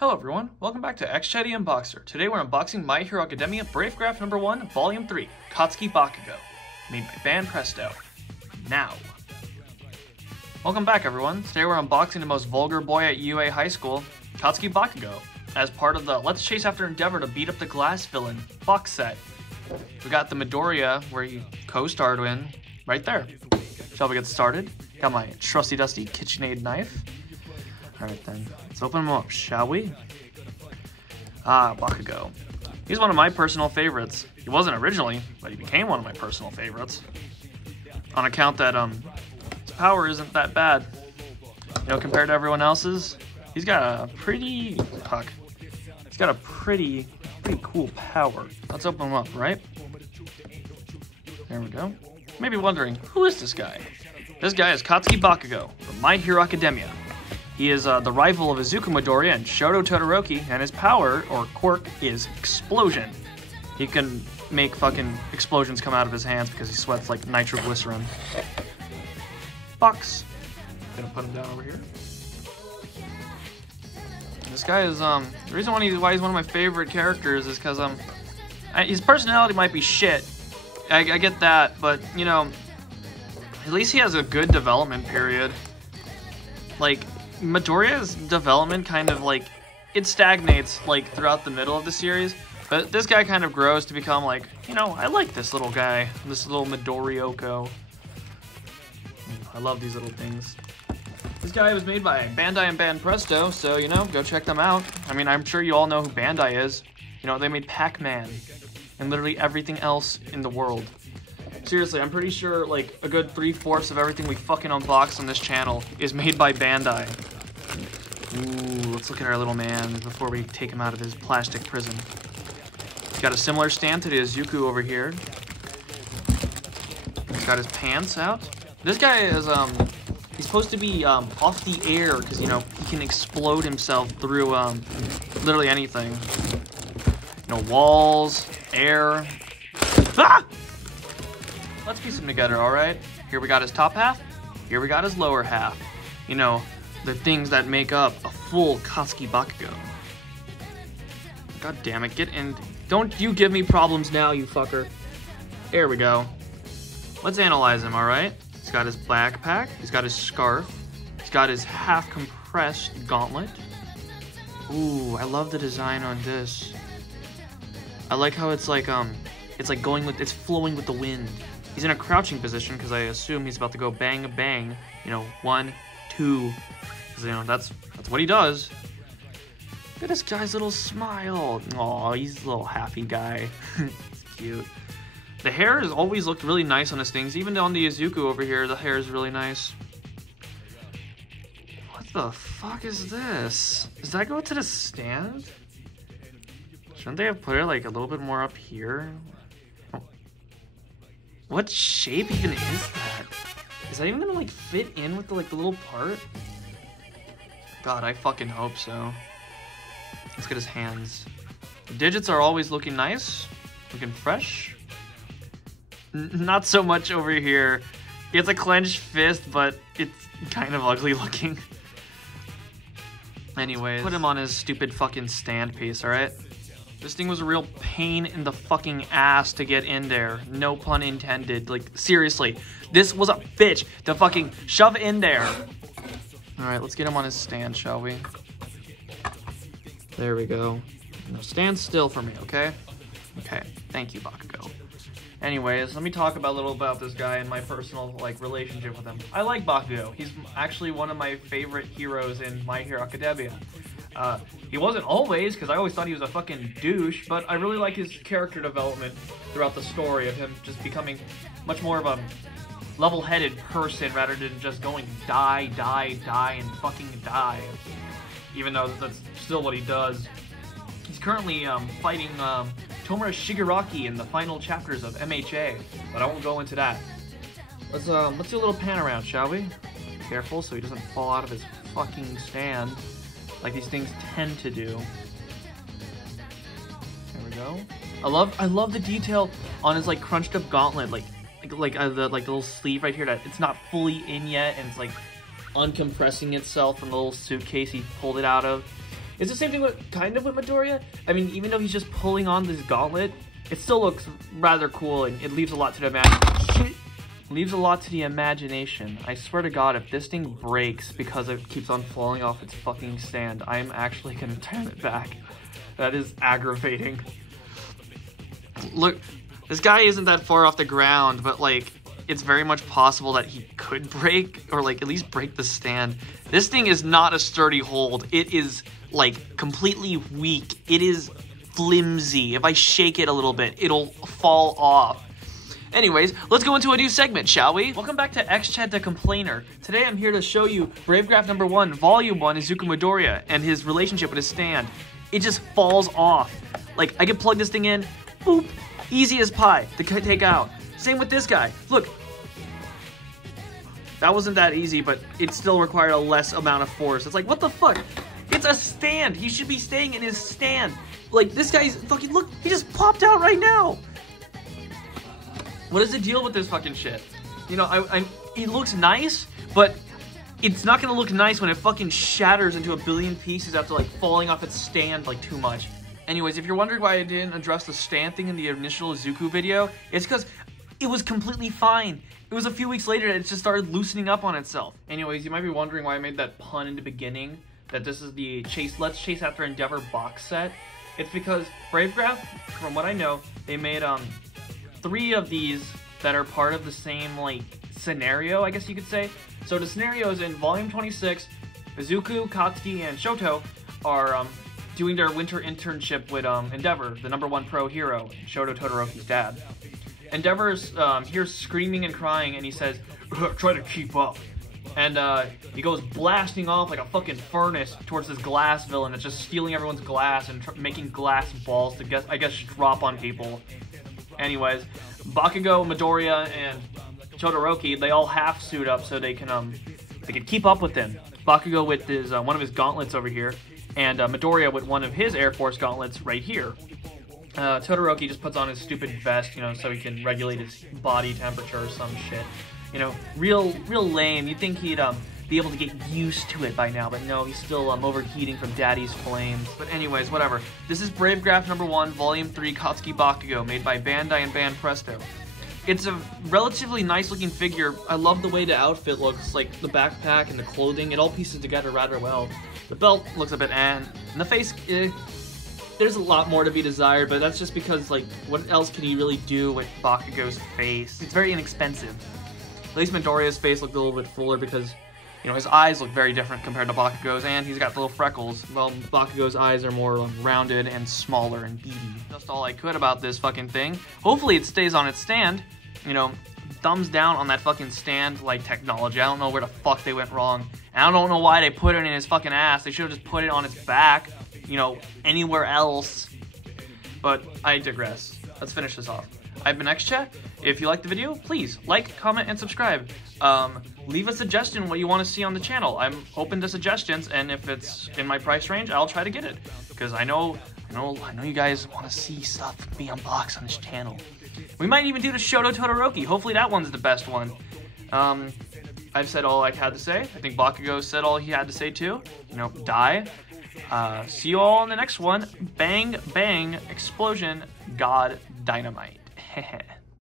Hello everyone, welcome back to XChé The Unboxed. Today we're unboxing My Hero Academia BRAVEGRAPH #1 Vol.3 Katsuki Bakago, made by Banpresto. Now. Welcome back everyone. Today we're unboxing the most vulgar boy at UA High School, Katsuki Bakago, as part of the Let's Chase After Endeavor to Beat Up the Glass Villain box set. We got the Midoriya, where he co-starred in, right there. Shall we get started? Got my trusty dusty KitchenAid knife. Alright then, let's open them up, shall we? Bakago. He's one of my personal favorites. He wasn't originally, but he became one of my personal favorites. On account that, his power isn't that bad. You know, compared to everyone else's, he's got a pretty, he's got a pretty cool power. Let's open him up, right? There we go. You may be wondering, who is this guy? This guy is Katsuki Bakago from My Hero Academia. He is the rival of Izuku Midoriya and Shoto Todoroki, and his power, or quirk, is Explosion. He can make fucking explosions come out of his hands because he sweats like nitroglycerin. Box. Gonna put him down over here. This guy is, the reason why he's one of my favorite characters is because, his personality might be shit. I get that, but, you know, at least he has a good development period. Like, Midoriya's development kind of like, it stagnates like throughout the middle of the series, but this guy kind of grows to become like, you know, I like this little guy, this little Midoriyoko. I love these little things. This guy was made by Bandai and Banpresto, so, you know, go check them out. I mean, I'm sure you all know who Bandai is. You know, they made Pac-Man and literally everything else in the world. Seriously, I'm pretty sure like a good 3/4 of everything we fucking unbox on this channel is made by Bandai. Ooh, let's look at our little man before we take him out of his plastic prison. He's got a similar stand to the Izuku over here. He's got his pants out. This guy is, he's supposed to be off the air because, you know, he can explode himself through literally anything. You know, walls, air. Ah! Let's piece them together, alright? Here we got his top half, here we got his lower half. You know, the things that make up a full Katsuki Bakago. God damn it, get in. Don't you give me problems now, you fucker. There we go. Let's analyze him, alright? He's got his backpack, he's got his scarf, he's got his half-compressed gauntlet. Ooh, I love the design on this. I like how it's like going with, it's flowing with the wind. He's in a crouching position because I assume he's about to go bang, bang. You know, 1, 2. You know, that's what he does. Look at this guy's little smile. Aw, he's a little happy guy. He's cute. The hair has always looked really nice on his things. Even on the Izuku over here, the hair is really nice. What the fuck is this? Does that go to the stand? Shouldn't they have put it like a little bit more up here? What shape even is that? Is that even gonna like fit in with the little part? God, I fucking hope so. Let's get his hands. The digits are always looking nice, looking fresh. Not so much over here. It's a clenched fist, but it's kind of ugly looking. Anyways, put him on his stupid fucking stand piece, alright? This thing was a real pain in the fucking ass to get in there. No pun intended. Like, seriously. This was a bitch to fucking shove in there. Alright, let's get him on his stand, shall we? There we go. Now stand still for me, okay? Okay, thank you, Bakago. Anyways, let me talk a little about this guy and my personal, like, relationship with him. I like Bakago. He's actually one of my favorite heroes in My Hero Academia. He wasn't always, because I always thought he was a fucking douche, but I really like his character development throughout the story of him just becoming much more of a level-headed person rather than just going die, and fucking die. Even though that's still what he does. He's currently fighting Tomura Shigaraki in the final chapters of MHA, but I won't go into that. Let's do a little pan around, shall we? Careful so he doesn't fall out of his fucking stand. Like these things tend to do. There we go. I love the detail on his like crunched up gauntlet, the little sleeve right here that it's not fully in yet, and it's like uncompressing itself from the little suitcase he pulled it out of. It's the same thing with kind of with Midoriya. I mean, even though he's just pulling on this gauntlet, it still looks rather cool, and it leaves a lot to the imagination. I swear to God, if this thing breaks because it keeps on falling off its fucking stand, I am actually gonna turn it back. That is aggravating. Look, this guy isn't that far off the ground, but like, it's very much possible that he could break, or like at least break the stand. This thing is not a sturdy hold. It is like completely weak. It is flimsy. If I shake it a little bit, it'll fall off. Anyways, let's go into a new segment, shall we? Welcome back to XChé The Complainer. Today I'm here to show you BRAVEGRAPH number 1, Volume 1, Izuku Midoriya, and his relationship with his stand. It just falls off. Like, I can plug this thing in, boop, easy as pie to take out. Same with this guy. Look. That wasn't that easy, but it still required a less amount of force. It's like, what the fuck? It's a stand. He should be staying in his stand. Like, this guy's fucking, look, he just popped out right now. What is the deal with this fucking shit? You know, it looks nice, but it's not gonna look nice when it fucking shatters into a billion pieces after like falling off its stand like too much. Anyways, if you're wondering why I didn't address the stand thing in the initial Izuku video, it's because it was completely fine. It was a few weeks later that it just started loosening up on itself. Anyways, you might be wondering why I made that pun in the beginning, that this is the Let's Chase After Endeavor box set. It's because BRAVEGRAPH, from what I know, they made 3 of these that are part of the same like scenario, I guess you could say. So the scenarios in Volume 26, Izuku, Katsuki, and Shoto are doing their winter internship with Endeavor, the #1 pro hero, Shoto Todoroki's dad. Endeavor's here screaming and crying, and he says, "Try to keep up." And he goes blasting off like a fucking furnace towards this glass villain that's just stealing everyone's glass and making glass balls to, I guess, drop on people. Anyways, Bakago, Midoriya, and Todoroki, they all half suit up so they can keep up with him. Bakago with his one of his gauntlets over here, and Midoriya with one of his Air Force gauntlets right here. Todoroki just puts on his stupid vest, you know, so he can regulate his body temperature or some shit. You know, real lame. You'd think he'd be able to get used to it by now, but no, he's still overheating from Daddy's flames. But anyways, whatever. This is BRAVEGRAPH number 1, Volume 3, Katsuki Bakago, made by Bandai and Banpresto. It's a relatively nice looking figure. I love the way the outfit looks, like the backpack and the clothing. It all pieces together rather well. The belt looks a bit and the face, there's a lot more to be desired, but that's just because, like, what else can you really do with Bakago's face? It's very inexpensive. At least Midoriya's face looked a little bit fuller because, you know, his eyes look very different compared to Bakago's, and he's got little freckles. Well, Bakago's eyes are more rounded and smaller and beady. Just all I could about this fucking thing. Hopefully it stays on its stand. You know, thumbs down on that fucking stand like technology. I don't know where the fuck they went wrong. And I don't know why they put it in his fucking ass. They should have just put it on its back, you know, anywhere else. But I digress. Let's finish this off. I've been XChé. If you liked the video, please like, comment, and subscribe. Leave a suggestion what you want to see on the channel. I'm open to suggestions, and if it's in my price range, I'll try to get it. Because I know you guys want to see stuff be unboxed on this channel. We might even do the Shoto Todoroki. Hopefully that one's the best one. I've said all I had to say. I think Bakago said all he had to say too. You know, die. See you all in the next one. Bang, bang, explosion, God, dynamite. Heh